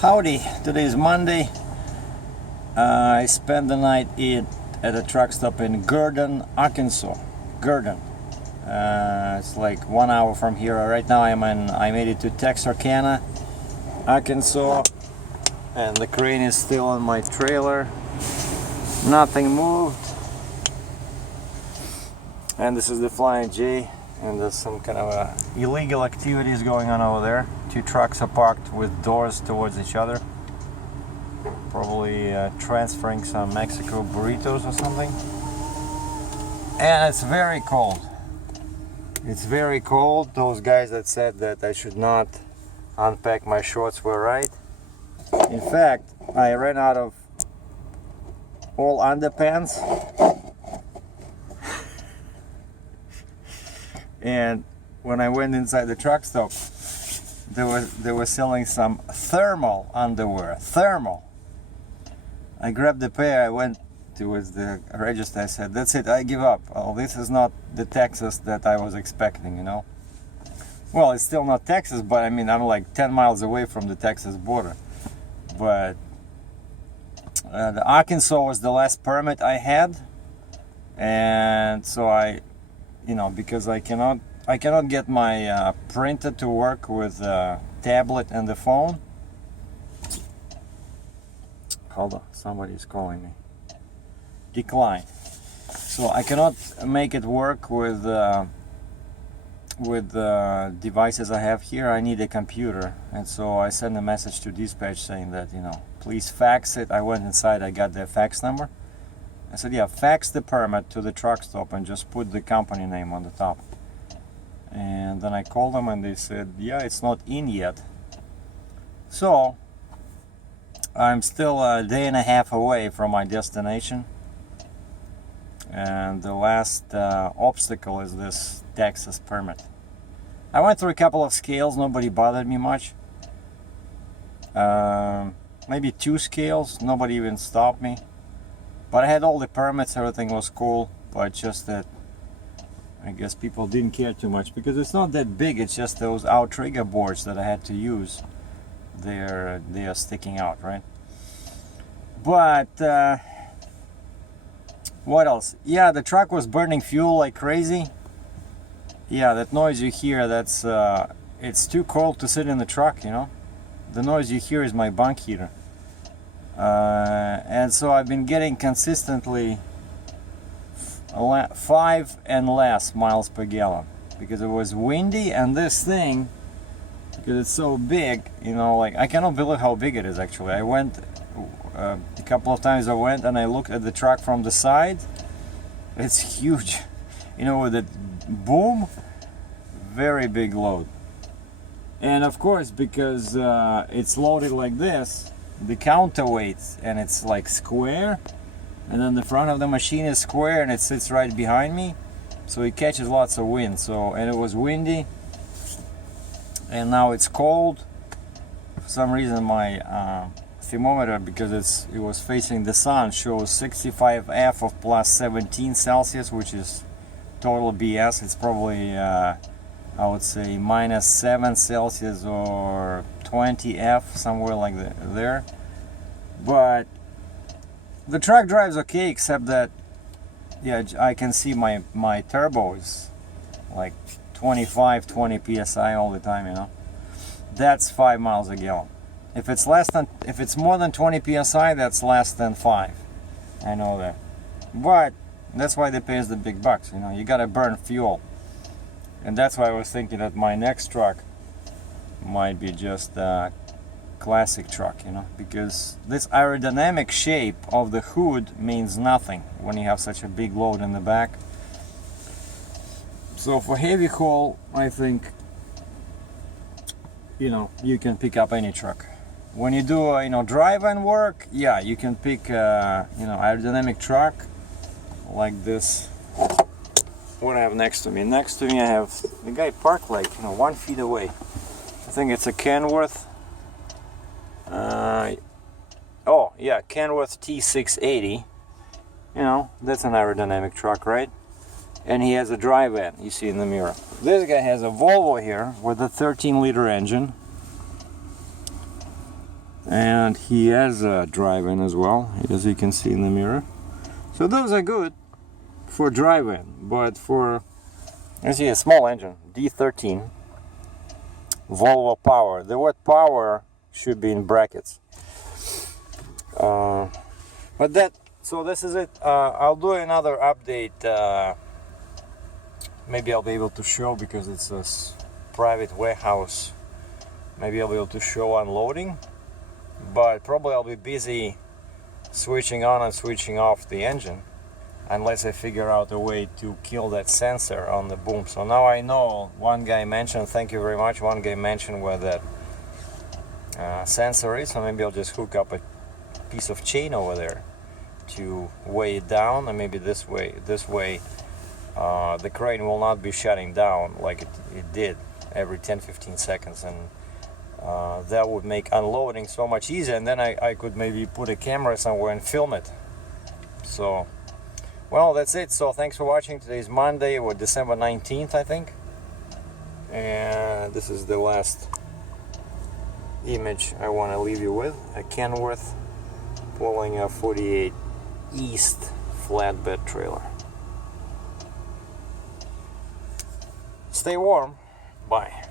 Howdy, today is Monday. I spent the night at a truck stop in Gurdon, Arkansas. Gurdon. It's like 1 hour from here. Right now I made it to Texarkana, Arkansas, and the crane is still on my trailer. Nothing moved. And this is the Flying J, and there's some kind of illegal activities going on over there. Two trucks are parked with doors towards each other. Probably transferring some Mexico burritos or something. And it's very cold. It's very cold. Those guys that said that I should not unpack my shorts were right. In fact, I ran out of all underpants. And when I went inside the truck stop, they were selling some thermal underwear. Thermal. I grabbed the pair, I went towards the register, I said, that's it, I give up. Oh, this is not the Texas that I was expecting, you know. Well, it's still not Texas, but I mean, I'm like 10 miles away from the Texas border. But the Arkansas was the last permit I had. And so because I cannot get my printer to work with the tablet and the phone. Hold on, somebody's calling me. Decline. So I cannot make it work with the devices I have here. I need a computer, and so I sent a message to dispatch saying that, please fax it. I went inside, I got their fax number. I said, yeah, fax the permit to the truck stop and just put the company name on the top. And then I called them and they said, yeah, it's not in yet. So I'm still a day and a half away from my destination. And the last obstacle is this Texas permit. I went through a couple of scales, nobody bothered me much. Maybe 2 scales, nobody even stopped me. But I had all the permits, everything was cool, but just that I guess people didn't care too much because it's not that big, it's just those outrigger boards that I had to use. They are sticking out, right? But what else? Yeah, the truck was burning fuel like crazy. Yeah, that noise you hear, that's it's too cold to sit in the truck, The noise you hear is my bunk heater. And so I've been getting consistently 5 and less miles per gallon because it was windy, and this thing, because it's so big, I cannot believe how big it is actually. I went a couple of times, and I looked at the truck from the side. It's huge, with that boom, very big load. And of course, because it's loaded like this, the counterweights, and it's like square, and then the front of the machine is square and it sits right behind me, so it catches lots of wind. And it was windy, and now it's cold. For some reason my thermometer, because it was facing the sun, shows 65F of plus 17 Celsius, which is total BS. It's probably I would say minus 7 Celsius or 20F, somewhere like there. But the truck drives okay, except that, yeah, I can see my turbo is like 25, 20 psi all the time, That's 5 miles a gallon. If it's more than 20 psi, that's less than 5. I know that. But that's why they pay us the big bucks, You gotta burn fuel. And that's why I was thinking that my next truck might be just a classic truck, because this aerodynamic shape of the hood means nothing when you have such a big load in the back. So for heavy haul, I think, you can pick up any truck. When you do, drive-in work, yeah, you can pick, aerodynamic truck like this. What I have next to me? Next to me I have the guy parked like 1 feet away. I think it's a Kenworth. Oh yeah, Kenworth T680. That's an aerodynamic truck, right? And he has a drive-in, you see in the mirror. This guy has a Volvo here with a 13-liter engine. and he has a drive-in as well, as you can see in the mirror. So those are good for drive-in, but for, you see, a small engine, D13, Volvo power. The word power should be in brackets. But that, so this is it. I'll do another update. Maybe I'll be able to show, because it's a private warehouse. Maybe I'll be able to show unloading, but probably I'll be busy switching on and switching off the engine unless I figure out a way to kill that sensor on the boom. So now I know, one guy mentioned, thank you very much, one guy mentioned where that sensor is, so maybe I'll just hook up a piece of chain over there to weigh it down, and maybe this way the crane will not be shutting down like it did every 10-15 seconds, and that would make unloading so much easier, and then I could maybe put a camera somewhere and film it. So, well, that's it. So thanks for watching. Today is Monday, or December 19th, I think, and this is the last image I want to leave you with. A Kenworth pulling a 48 East flatbed trailer. Stay warm. Bye.